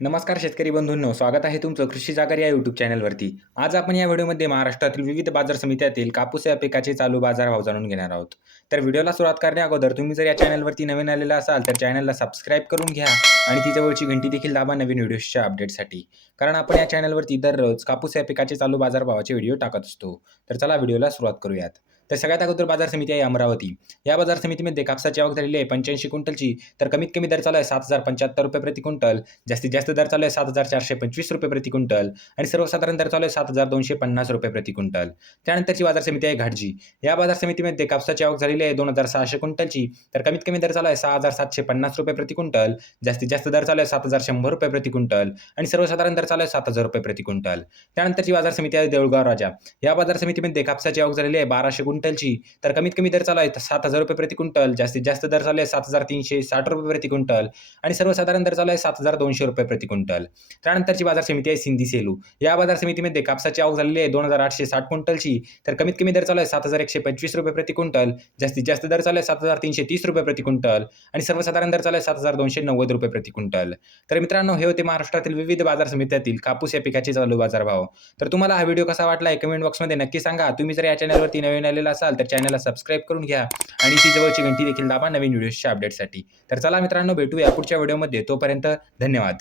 नमस्कार शेतकरी बंधूंनो स्वागत आहे तुमचं कृषी जागर या यूट्यूब चॅनलवरती आज आपण या व्हिडिओमध्ये महाराष्ट्रातील विविध बाजार समित्यातील कापूस या पिकाचे चालू बाजारभाव जाणून घेणार आहोत. तर व्हिडिओला सुरुवात करण्या अगोदर तुम्ही जर या चॅनलवरती नवीन आलेला असाल तर चॅनलला सबस्क्राईब करून घ्या आणि ती जवळची घंटी देखील दाबा नवीन व्हिडिओच्या अपडेटसाठी कारण आपण या चॅनलवरती दररोज कापूस या पिकाचे चालू बाजारभावाचे व्हिडिओ टाकत असतो. तर चला व्हिडिओला सुरुवात करूयात. तर सगळ्यात अगोदर बाजार समिती आहे अमरावती. या बाजार समितीमध्ये कापसाची आवक झालेली आहे पंच्याऐंशी क्विंटलची. तर कमीत कमी दर चालू आहे सात हजार पंच्याहत्तर रुपये प्रति क्विंटल. जास्तीत जास्त दर चालू आहे सात हजार चारशे पंचवीस रुपये प्रति क्विंटल. आणि सर्वसाधारण दर चालू आहे सात हजार दोनशे पन्नास रुपये प्रति क्विंटल. त्यानंतरची बाजार समिती आहे घाटजी. या बाजार समितीमध्ये कापसाची आवक झालेली आहे दोन हजार सहाशे क्विंटलची. तर कमीत कमी दर चालू आहे सहा हजार सातशे पन्नास रुपये प्रति क्विंटल. जास्तीत जास्त दर चालू आहे सात हजार शंभर रुपये प्रति क्विंटल. आणि सर्वसाधारण दर चालू आहे सात हजार रुपये प्रति क्विंटल. त्यानंतरची बाजार समिती आहे देऊळगाव राजा. या बाजार समितीमध्ये कापसाची आवक झालेली आहे बाराशे क्विंटलची तर कमीत कमी दर चालू आहे सात हजार रुपये प्रति क्विंटल जास्तीत जास्त दर चालू आहे सात हजार तीनशे साठ रुपये प्रति क्विंटल आणि सर्वसाधारण दर चालू आहे सात हजार दोनशे रुपये प्रति क्विंटल. त्यानंतरची बाजार समिती आहे सिंधी सेलू. या बाजार समितीमध्ये कापसाची आवक झालेली आहे दोन हजार आठशे साठ क्विंटलची तर कमीत कमी दर चालू आहे सात हजार एकशे पंचवीस रुपये प्रति क्विंटल जास्तीत जास्त दर चालू आहे सात हजार तीनशे तीस रुपये प्रति क्विंटल आणि सर्वसाधारण दर चालू आहे सात हजार दोनशे नव्वद रुपये प्रति क्विंटल. तर मित्रांनो हे होते महाराष्ट्रातील विविध बाजार समित्यातील कापूस या पिकाचे चालू बाजारभाव. तर तुम्हाला हा व्हिडिओ कसा वाटला आहे कमेंट बॉक्समध्ये नक्की सांगा. तुम्ही जर या चॅनलवरती नवीन आलेला असाल तर चॅनलला सबस्क्राईब करून घ्या. आणि ती जवळची घंटी देखील दाबा नवीन व्हिडिओच्या अपडेटसाठी तर चला मित्रांनो भेटूया पुढच्या व्हिडिओमध्ये तोपर्यंत धन्यवाद.